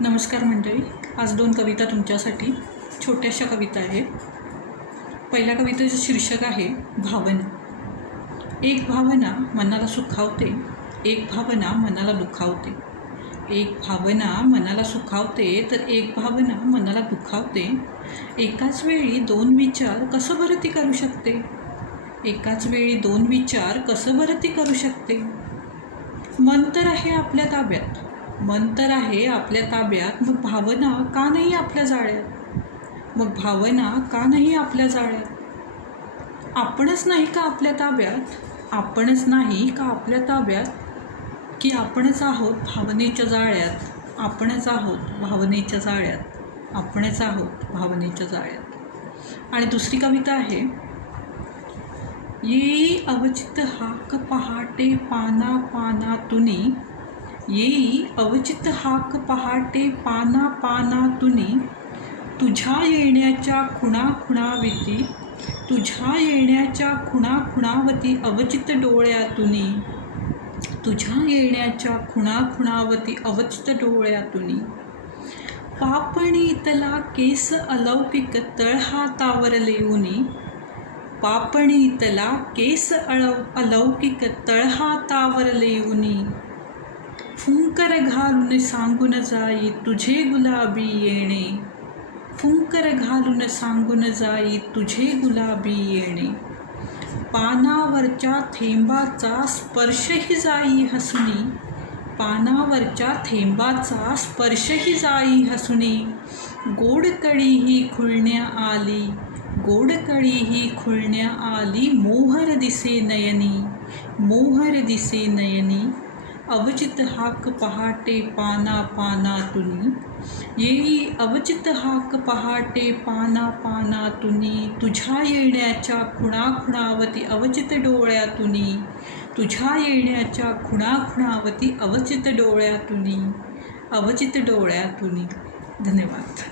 नमस्कार मंडळी, आज 2 कविता तुमच्यासाठी. छोट्याशा कविता आहेत. पहिल्या कवितेचं शीर्षक आहे भावना. एक भावना मनाला सुखावते, एक भावना मनाला दुखावते. एक भावना मनाला सुखावते तर एक भावना मनाला दुखावते. एकाच वेळी 2 विचार कसं बरं ती करू शकते? एकाच वेळी 2 विचार कसं बरं ती करू शकते? मन तर आहे आपल्या ताब्यात, मन तर आहे आपल्या ताब्यात, मग भावना का नाही आपल्या जाळ्यात? मग भावना का नाही आपल्या जाळ्यात? आपणच नाही का आपल्या ताब्यात? आपणच नाही का आपल्या ताब्यात? की आपणच आहोत भावनेच्या जाळ्यात? आपणच आहोत भावनेच्या जाळ्यात? आपणच आहोत भावनेच्या जाळ्यात. आणि दुसरी कविता आहे. येई अवचित हाक पहाटे पाना पाना तुनी, येई अवचित हाक पहाटे पाना पाना तुनी, तुझ्या येण्याच्या खुणाखुणावती, तुझ्या येण्याच्या खुणाखुणावती अवचित डोळ्यातुनी, तुझ्या येण्याच्या खुणाखुणावती अवचित डोळ्यातुनी. पापणीतला केस अलौकिक तळहातावर लेऊनी, पापणीतला केस अलौकिक तळहातावर लेऊनी, फुंकर घालून सांगून जाई तुझे गुलाबी येणे, फुंकर घालून सांगून जाई तुझे गुलाबी येणे. पानावरच्या थेंबाचा स्पर्शही जाई हसुनी, पानावरच्या थेंबाचा स्पर्शही जाई हसुनी. गोडकळीही खुळण्या आली, गोडकळीही खुळण्या आली, मोहर दिसे नयनी, मोहर दिसे नयनी. अवचित हाक पहाटे पाना पाना तुनी, येई अवचित हाक पहाटे पाना पाना तुनी, तुझ्या येण्याच्या खुणाखुणावती अवचित डोळ्यातुनी, तुझ्या येण्याच्या खुणाखुणावती अवचित डोळ्यातुनी, अवचित डोळ्यातुनी. धन्यवाद.